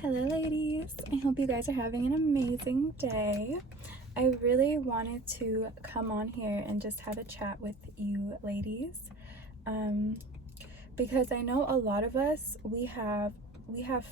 Hello, ladies. I hope you guys are having an amazing day. I really wanted to come on here and just have a chat with you, ladies, because I know a lot of us we have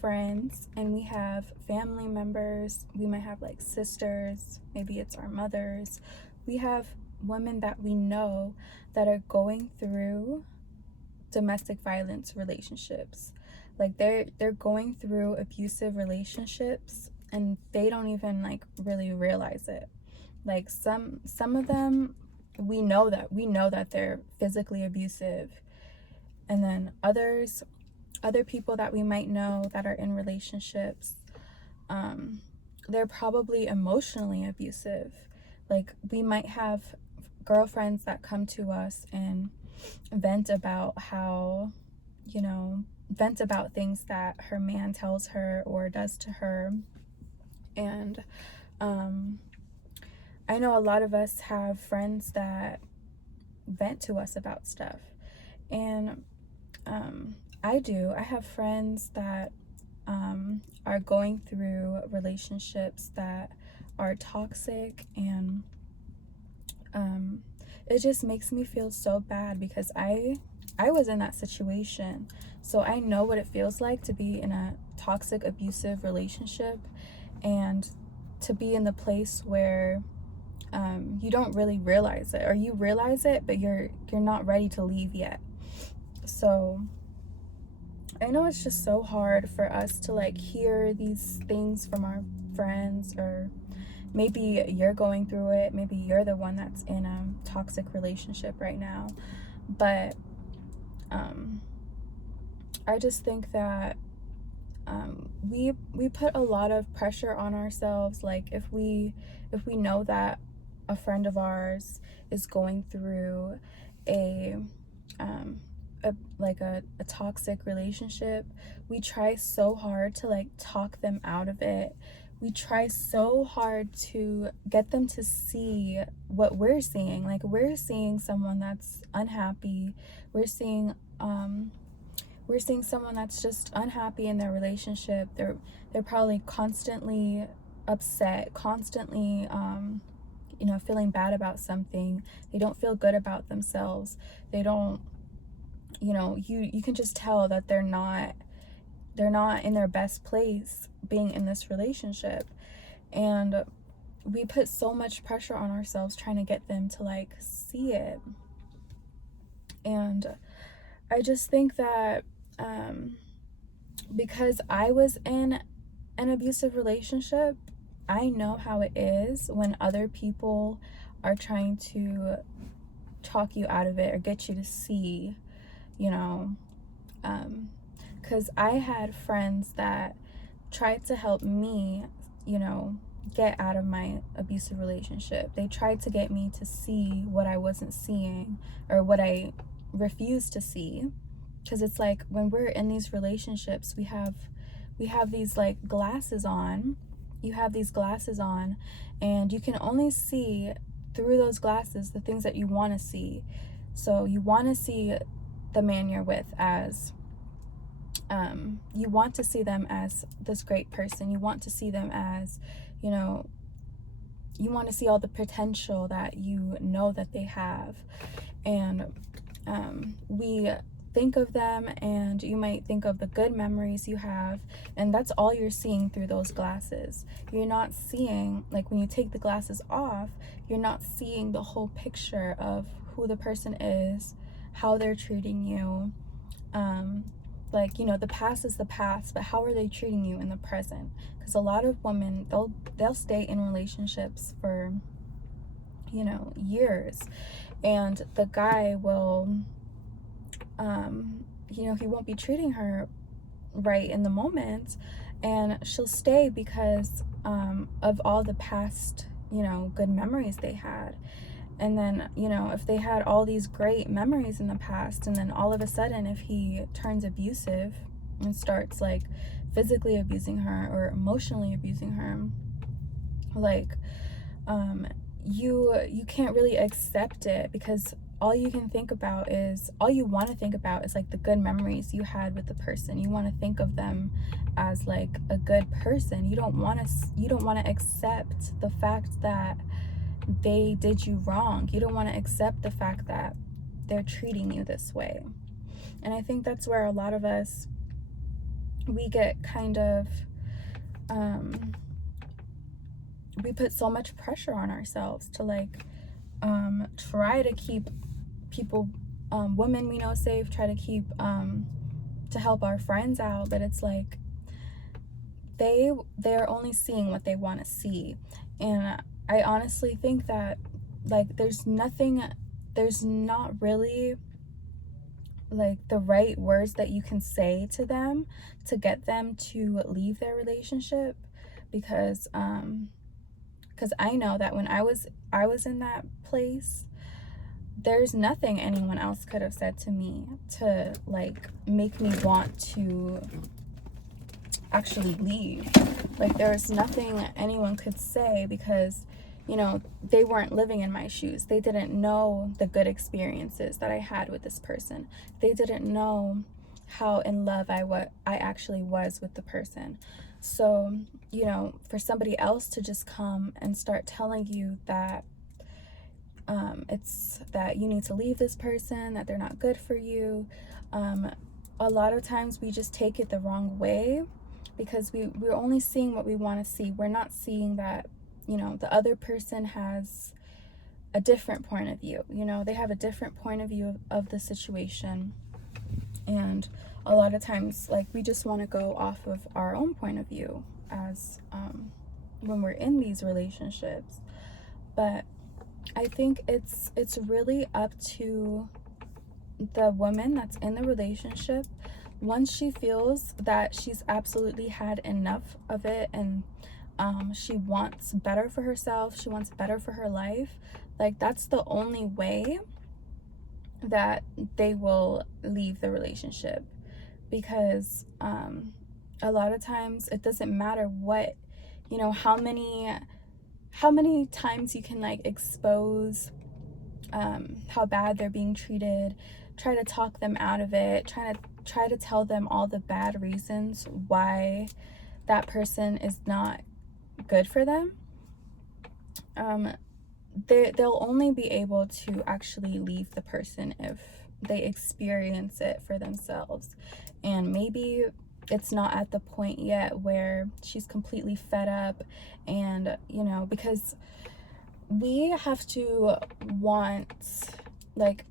friends and we have family members. We might have like sisters, maybe it's our mothers. We have women that we know that are going through domestic violence relationships. Like they're going through abusive relationships and they don't even like really realize it. Like some of them, we know that they're physically abusive, and then other people that we might know that are in relationships, um they're probably emotionally abusive. Like we might have girlfriends that come to us and vent about how, vent about things that her man tells her or does to her. And I know a lot of us have friends that vent to us about stuff. And I have friends that are going through relationships that are toxic, and it just makes me feel so bad because I was in that situation. So I know what it feels like to be in a toxic, abusive relationship, and to be in the place where you don't really realize it, or you realize it but you're not ready to leave yet. So I know it's just so hard for us to like hear these things from our friends, or maybe you're going through it, maybe you're the one that's in a toxic relationship right now. But I just think that we put a lot of pressure on ourselves. Like if we know that a friend of ours is going through a a toxic relationship, we try so hard to like talk them out of it. We try so hard to get them to see what we're seeing. Like we're seeing someone that's unhappy. We're seeing someone that's just unhappy in their relationship. They're probably constantly upset, constantly feeling bad about something. They don't feel good about themselves. They don't, you can just tell that they're not in their best place being in this relationship. And we put so much pressure on ourselves trying to get them to like see it. And I just think that because I was in an abusive relationship, I know how it is when other people are trying to talk you out of it or get you to see, you know, because I had friends that tried to help me, get out of my abusive relationship. They tried to get me to see what I wasn't seeing, or what I refused to see. Because it's like when we're in these relationships, we have these like glasses on. You have these glasses on, and you can only see through those glasses the things that you want to see. So you want to see the man you're with as you want to see them as this great person. You want to see them as, you want to see all the potential that you know that they have. And we think of them, and you might think of the good memories you have, and that's all you're seeing through those glasses. You're not seeing, like when you take the glasses off, you're not seeing the whole picture of who the person is, how they're treating you. Like, the past is the past, but how are they treating you in the present? Because a lot of women, they'll stay in relationships for years, and the guy will he won't be treating her right in the moment, and she'll stay because of all the past good memories they had. And then, if they had all these great memories in the past, and then all of a sudden, if he turns abusive and starts like physically abusing her or emotionally abusing her, like you can't really accept it, because all you can think about is, all you want to think about is like the good memories you had with the person. You want to think of them as like a good person. You don't want to accept the fact that they did you wrong. You don't want to accept the fact that they're treating you this way. And I think that's where a lot of us, we get kind of we put so much pressure on ourselves to like try to keep people, women we know, safe, try to keep to help our friends out, but it's like they're only seeing what they want to see. And I honestly think that like there's not really like the right words that you can say to them to get them to leave their relationship, because I know that when I was in that place, there's nothing anyone else could have said to me to like make me want to actually leave. Like there was nothing anyone could say, because they weren't living in my shoes. They didn't know the good experiences that I had with this person. They didn't know how in love I actually was with the person. So for somebody else to just come and start telling you that it's that you need to leave this person, that they're not good for you, a lot of times we just take it the wrong way, because we're only seeing what we want to see. We're not seeing that the other person has a different point of view. They have a different point of view of the situation. And a lot of times, like, we just want to go off of our own point of view as when we're in these relationships. But I think it's really up to the woman that's in the relationship. Once she feels that she's absolutely had enough of it, and she wants better for herself, she wants better for her life, like that's the only way that they will leave the relationship. Because a lot of times it doesn't matter what, how many times you can like expose how bad they're being treated, try to talk them out of it, try to tell them all the bad reasons why that person is not good for them. They'll only be able to actually leave the person if they experience it for themselves. And maybe it's not at the point yet where she's completely fed up, and because we have to want, like,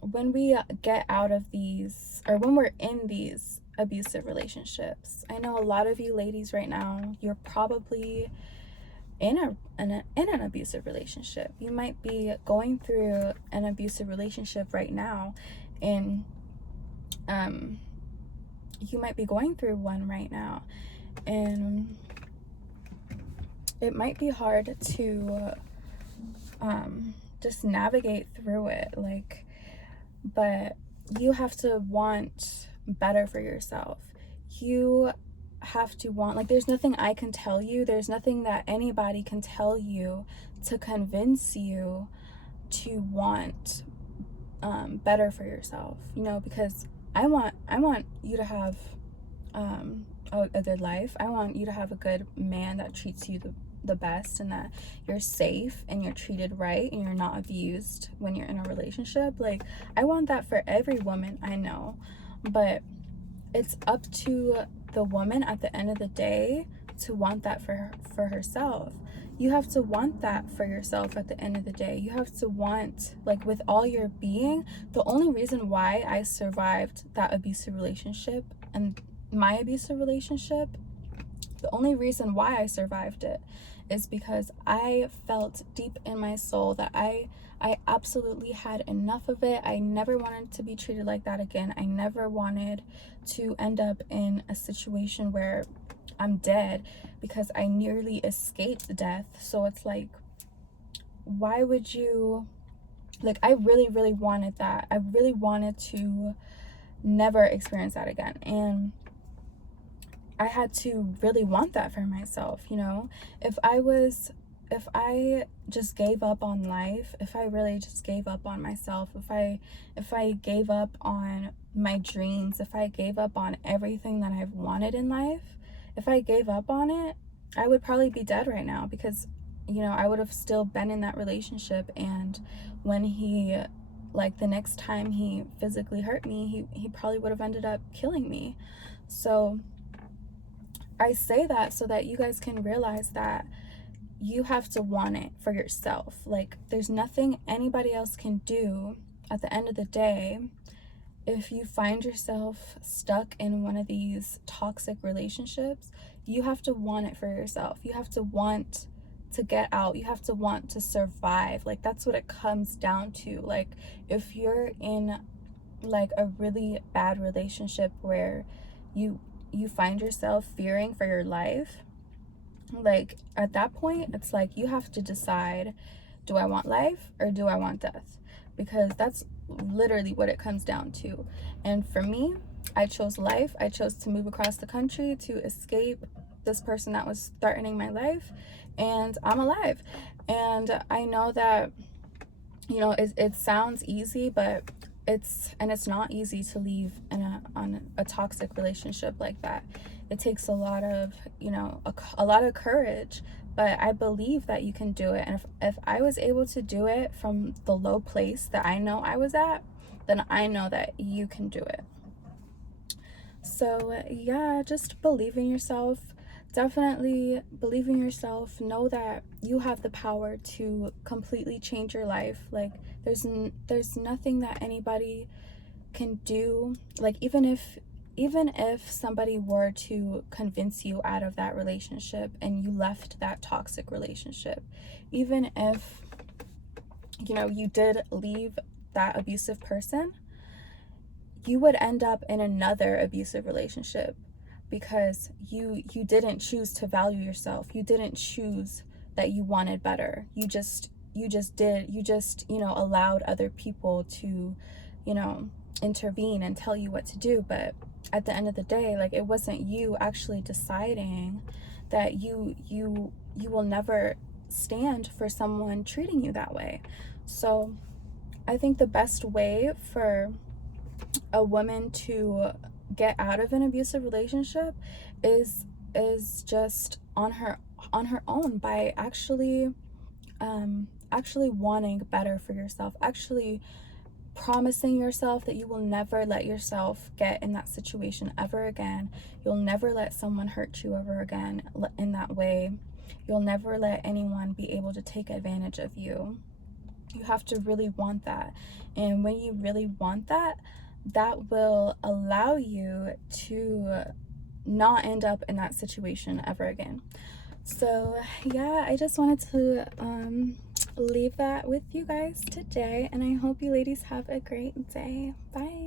when we get out of these, or when we're in these abusive relationships, I know a lot of you ladies right now, you're probably in an abusive relationship. You might be going through an abusive relationship right now, and you might be going through one right now, and it might be hard to just navigate through it, like, but you have to want better for yourself. You have to want, like, there's nothing I can tell you, there's nothing that anybody can tell you to convince you to want better for yourself, because I want you to have a good life. I want you to have a good man that treats you the best, and that you're safe and you're treated right and you're not abused when you're in a relationship. Like, I want that for every woman I know, but it's up to the woman at the end of the day to want that for herself. You have to want that for yourself at the end of the day. You have to want, like, with all your being. The only reason why I survived that abusive relationship, and my abusive relationship, the only reason why I survived it is because I felt deep in my soul that I absolutely had enough of it. I never wanted to be treated like that again. I never wanted to end up in a situation where I'm dead, because I nearly escaped death. So it's like, why would you, like, I really, really wanted that. I really wanted to never experience that again. And I had to really want that for myself. If I was I just gave up on life, if I really just gave up on myself, if I gave up on my dreams, if I gave up on everything that I've wanted in life, if I gave up on it, I would probably be dead right now, because I would have still been in that relationship, and when he, like, the next time he physically hurt me, he probably would have ended up killing me. So I say that so that you guys can realize that you have to want it for yourself. Like, there's nothing anybody else can do at the end of the day. If you find yourself stuck in one of these toxic relationships, you have to want it for yourself. You have to want to get out. You have to want to survive. Like, that's what it comes down to. Like, if you're in like a really bad relationship where you find yourself fearing for your life, like, at that point, it's like you have to decide, do I want life or do I want death? Because that's literally what it comes down to. And for me, I chose life. I chose to move across the country to escape this person that was threatening my life, and I'm alive. And I know that, it sounds easy, but it's not easy to leave on a toxic relationship like that. It takes a lot of, a lot of courage, but I believe that you can do it. And if I was able to do it from the low place that I know I was at, then I know that you can do it. So yeah, just believe in yourself. Definitely believe in yourself. Know that you have the power to completely change your life. Like, there's nothing that anybody can do. Like, even if somebody were to convince you out of that relationship and you left that toxic relationship, even if you did leave that abusive person, you would end up in another abusive relationship, because you didn't choose to value yourself. You didn't choose that you wanted better. You just allowed other people to intervene and tell you what to do. But at the end of the day, like, it wasn't you actually deciding that you will never stand for someone treating you that way. So I think the best way for a woman to get out of an abusive relationship is just on her own, by actually wanting better for yourself, actually promising yourself that you will never let yourself get in that situation ever again. You'll never let someone hurt you ever again in that way. You'll never let anyone be able to take advantage of you. You have to really want that. And when you really want that, that will allow you to not end up in that situation ever again. So yeah, I just wanted to leave that with you guys today, and I hope you ladies have a great day. Bye.